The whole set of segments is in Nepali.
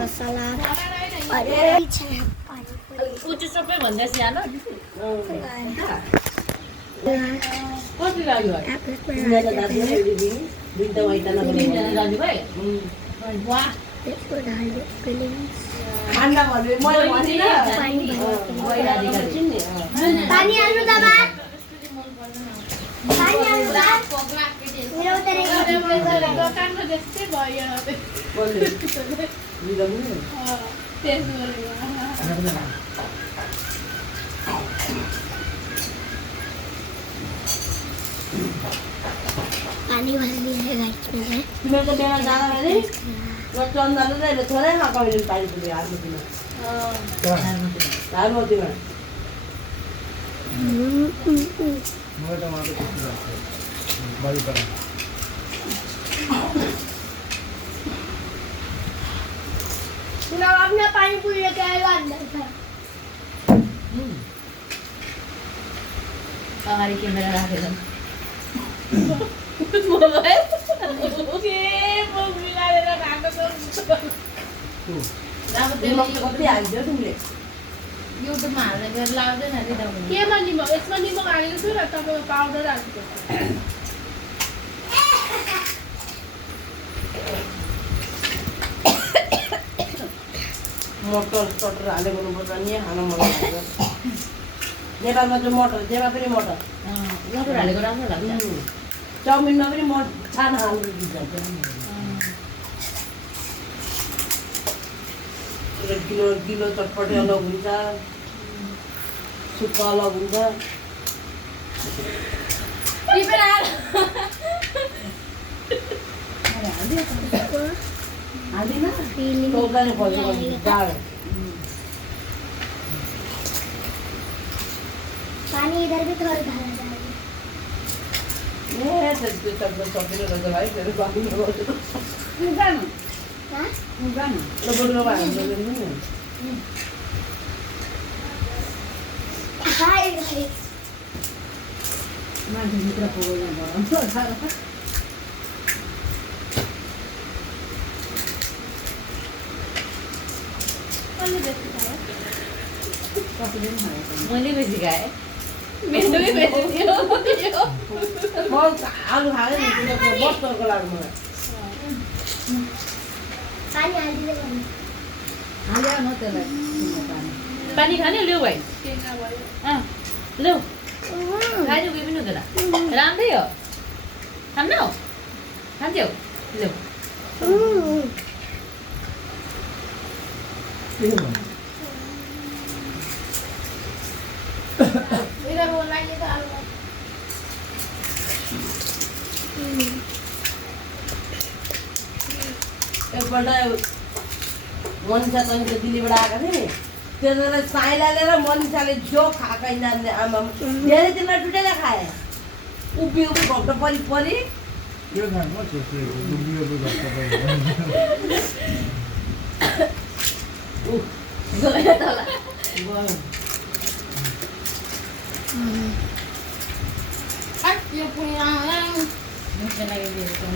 मसाला उच्च सबैभन्दा सानो कति लाग्यो दाजुभाइ वाह खाना भने मैले भनिनँ पानी हाल्नु त बा पानी हाल्नु त मेरो उतरेको दोकानमा त्यस्तै भयो बोल्नु लिँदा पनि त्यस्तो गरेको पानी भर दिया है गाइस मैंने तिम्रो त बेला जाँदाखेरि चन्दनले त थोरै खाएको पानी पुग्यो हार्मतीमा हार्मतीमा ना अपने पानी पूरी लेके आएगा अंदर से अगाडि क्यामेरा राखेर मोबाइल के मुख मिलाएर खाएको कति हाल्थ्यो तिमीले युट्युबमा हालेर लाउँदैन रिदाउ केमा निमक यसमा निमक हालेको छु र तपाईँको पाउडर हालेको मटर सटर हाले गर्नुपर्छ नि खान मन लाग्छ नेपालमा चाहिँ मटर जेमा पनि मटर मटर हालेको राम्रो लाग्छ चाउमिनमा पनि छाना हाल्नु दिन्छ किलो किलो चटपटे अलग हुन्छ सुक्खा अलग हुन्छ हाल्दिन तौदाले खोजेको दाल पानी इधर भी थोड़ा डाला जाएगा ए त्यसको शब्द सकिलो रहेछ भाइ फेरि बाँकी गर्छु जानु हाँ जानु ल बोल्नु भयो हाय गाइस मान्छे भित्र पुगेन बरम मैले बेसी खाएँ मेरो बेसी थियो म आलु खाएँ नि बस्टरको लागि मलाई पानी हाल दिए बनी हाल्यो न त्यसलाई पानी खाने ल्याऊ भाइ ल्याऊ खाइदियो केही पनि हुँदैन राम्रै हो खान्नौ खान्थ्यौ ल्याऊ मेरा बोल रहा है तो आलू एकपल्ट मनिषा तैँको दिल्लीबाट आएको थियो नि त्यसलाई साइला लिएर मनिषाले जो खाएकै नानीले आमा धेरै दिनलाई टुटेर खाए उभि घट्ट परि परि गयो तल यो पुरा मुखले लगाइदिएको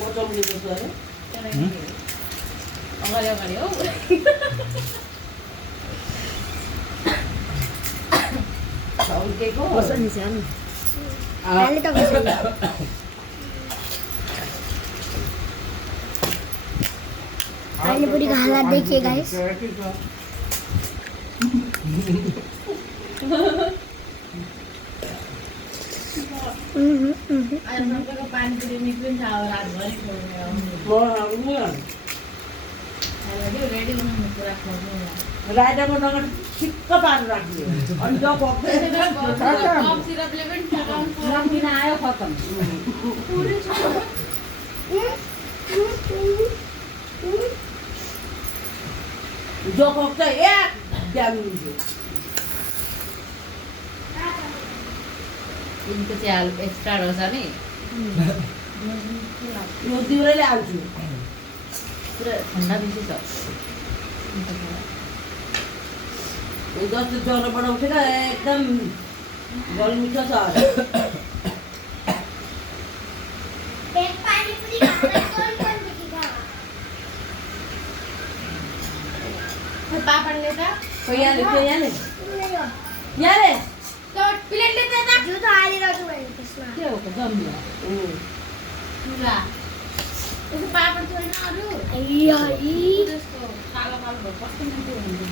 पचाउने जस्तो अरे अगाडि अगाडि हौ उकेको कसरी सानो पहले तो बस पानी पूरी का हालत देखिए गाइस आज सबैको पानी पुरी निक्लिन्छ अब रातभरि रेडी हुनु पुरा खोज्नु राजाको नगर ठिक्क पारेर राखिदियो अनि जो कफ सिरपले पनि ठगाउनु आयो खतम जो खोक्छ एक ड्याम दिन्छु यिनको चाहिँ हाल एक्स्ट्रा रहेछ नि यो दिउरैले हाल्छु पुरा ठन्डा बेसी छ जस्तो ज्वरोबाट उठेर एकदम जलमिठो छ एक पानीपुरी खाँदा कौन-कौन खा पापड ले त यहाँले नहीं यहाँले तो प्लेट ले त जो तो हालेर जो भने त्यसमा के हो जम्बिया पुरा त्यसको पापड छैन अरु अय्या त्यसको कालो कालो भयो कस्तो मिठो हुन्छ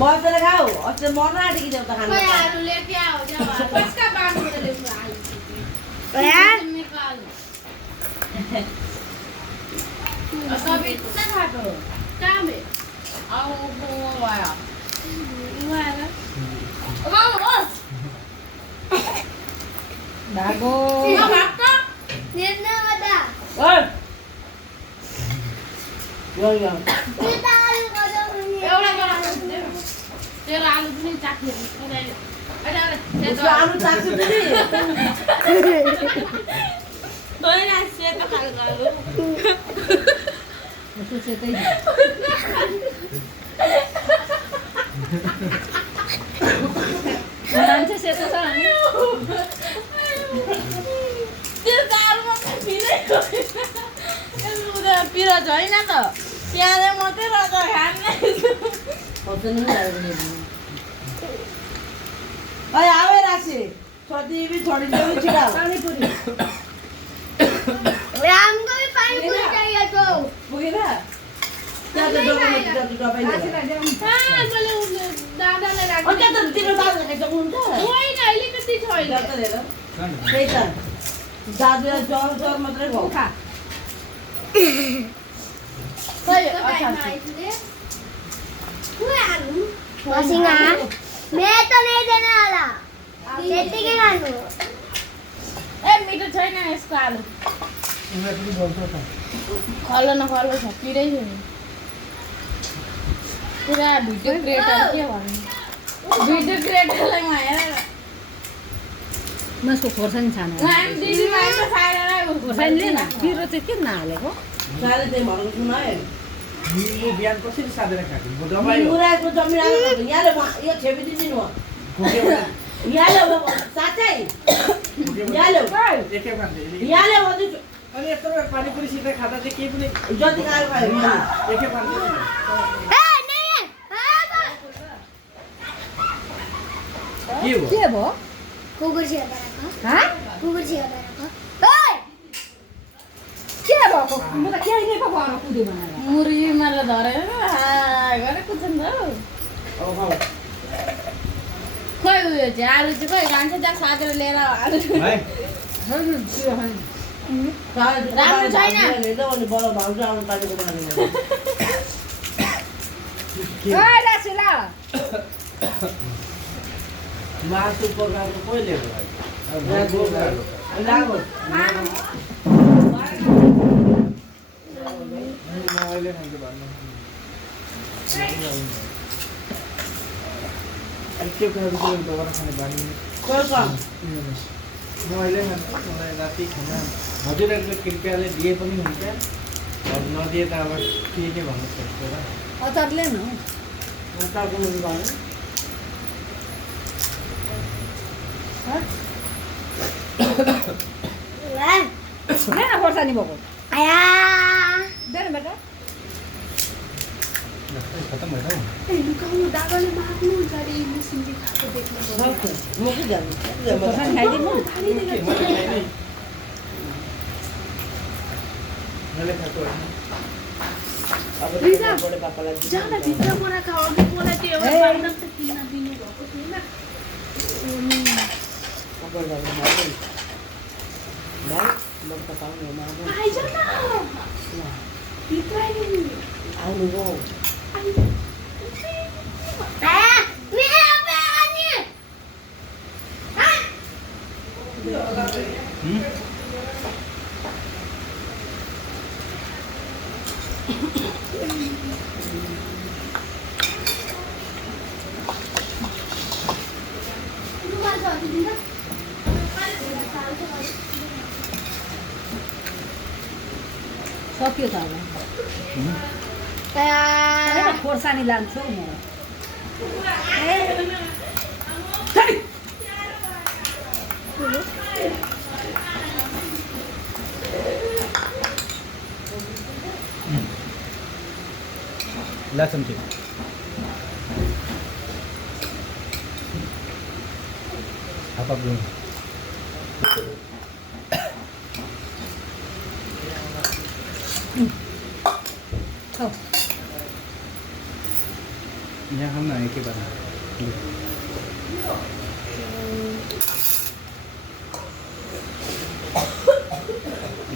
बसेर खाऊ अस्ति मर्न आँटेकी देऊ त खानु कोही आलु लेके आओ जाओ कसका बाँधेर ल्याउँछु आलु मेरो आलु सबै किन खाएको कहाँ बे आऊ वाया वाया भागो भाग्छ निर्णय गर्दा ओइ यो त्यो त आलु गर्दा एउटा तेरो आलु पनि चाख्ने उसको आलु चाख्छु पनि होइन सेतो खालको आलु उसको सेतै मान्छे सेतो छ अनि त्यो त आलु मात्रै पिरै पिरो छैन त प्याजले मात्रै रहेछ खाने ओइ आवे राशि छोटी भी छोड़ी दो छिड़ा पानीपुरी हमको भी पानीपुरी चाहिए तो पुगेरा क्या तो डोको में तो डोको में आशीर्वाद देऊ मैले दादालाई और क्या तो तेरे दादा के जो उनका होइन अलिकति छैन डरता ले लो सही था दादा जोर जोर मत रे खा खै अच्छा मसिंगा मैं तो नहीं देने वाला खेती के खानु ए मिठो छैन यसको आलु खलो न खलो छ पिरै छैन पुरा भिडियो क्रिएटर के भन्नु भिडियो क्रिएटरलाई माया मसको खोर्सानी छाना हामी दिदी माइस खाएर खोर्सानीले न पिरो चाहिँ किन नहालेको सारे ते मारो सुना है यो बिहान कसरी सादेर खाएको दबाई हो मुरा को जमीन आको यहाँले यो छेबी दिनु न यहाँले साच्चै यहाँले एकै मान्छे यहाँले हो अनि यत्रो पानीपुरी सिधै खाँदा चाहिँ केही पनि जति खायो खायो एकै मान्छे ए नहीं है के हो के भयो कुकुर छिया बनाएको हा कुकुर छिया बनाएको ओए के भएको म त केही नै पो भएर कुदे भनेर मुर्गी मारेर धरेर गरेको छ नि त औ खाऊ खोइ उयो चाहिँ आलु चाहिँ खोइ खान्छ त्यहाँ साथीहरू लिएर आलु है राम्रो छैन। ले लो अनि बडा भाउजू आउनु पालेको बनाउने ओइ रासिला मासु पकाएको कोही ल्याएको लागो अहिले खान्छ भन्नु के खाएको चाहिँ दबारा खाने बानी कोही काम म अहिले खान्छु मलाई राति खाना हजुरहरूले कृपयाले दिए पनि हुन्छ अब नदिए त अब के भन्नु सक्छ र अचारले न टाको मुनि गयो ले न खोर्सानी भएको आया दे न बेटा खतम भयो लुकाउनु दादाले माग्नु हुन्छ अरे मुसिन्जी खाएको देख्नु म के जान्छु खोर्सानी खाइदिनु मैले खाएको होइन अब बडे पापालाई जाँदा भित्र मलाई खाऊ अघि मलाई त्यो एउटा बाहिर त किन्न दिनु भएको थिएन पापा जानु भाइ लोक त पाउने मागो आइज न भित्र आइनु आउनु गो सक्यो त अब खोर्सानी लान्छु हौ म ला चम्ची हाफ हाफ घेऊन हो यहाँ हम ना एक ही बार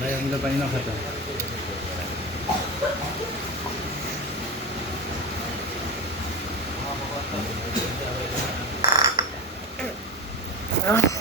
भाई हम लोग पानी ना खाता